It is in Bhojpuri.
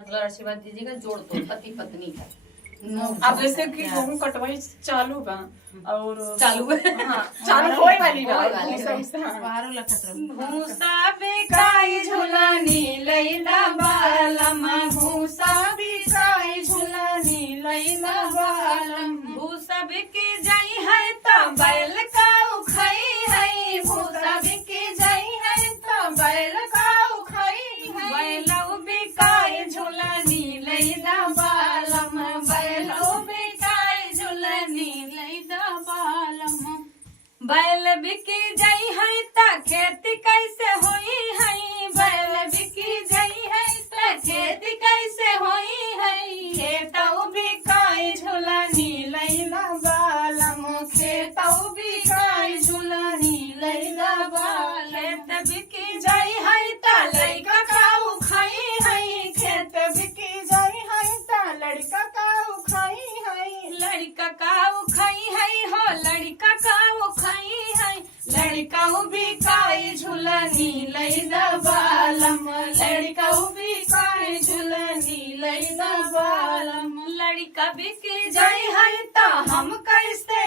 मतलब आशीर्वाद दीजिएगा जोड़ तो पति पत्नी का। अब जैसे कि गेहूं कटवाई चालू बा और चालू है। हाँ, चालू होए वाली बा। होए वाली बा। भूसा हाँ। बाहरों लखत रहो। भूसा बिकाई झुलानी लैला बालम, भूसा बिकाई झुलानी लैला बालम, भूसा बिकी जाई है तो बैल का उखाई है, भूसा बिकी जाई है तो बैल का उखाई है, बैलौ बिकाई झुलानी लैला बालम, बैलौ बिकाई झुलानी लैला बालम। बैल बिकी जाई है त खेती कैसे होई है, बैल बिकी जाई है त खेती कैसे होई है, खेतौ बिकाई झुलानी लैला बालम, खेतौ बिकाई झुलानी लैला बालम। खेत बिकी जाई है त लइका खाऊ खाई है, खेत बिकी जाई है तो लड़का का उखाई है, लड़का काऊ खाई है हो, लड़का काऊ खाई है, लड़का बिकाई झुलानी लैला बालम, लड़का बिकाई झुलानी लैला बालम। लड़का बिकी जाई है तो हम कैसे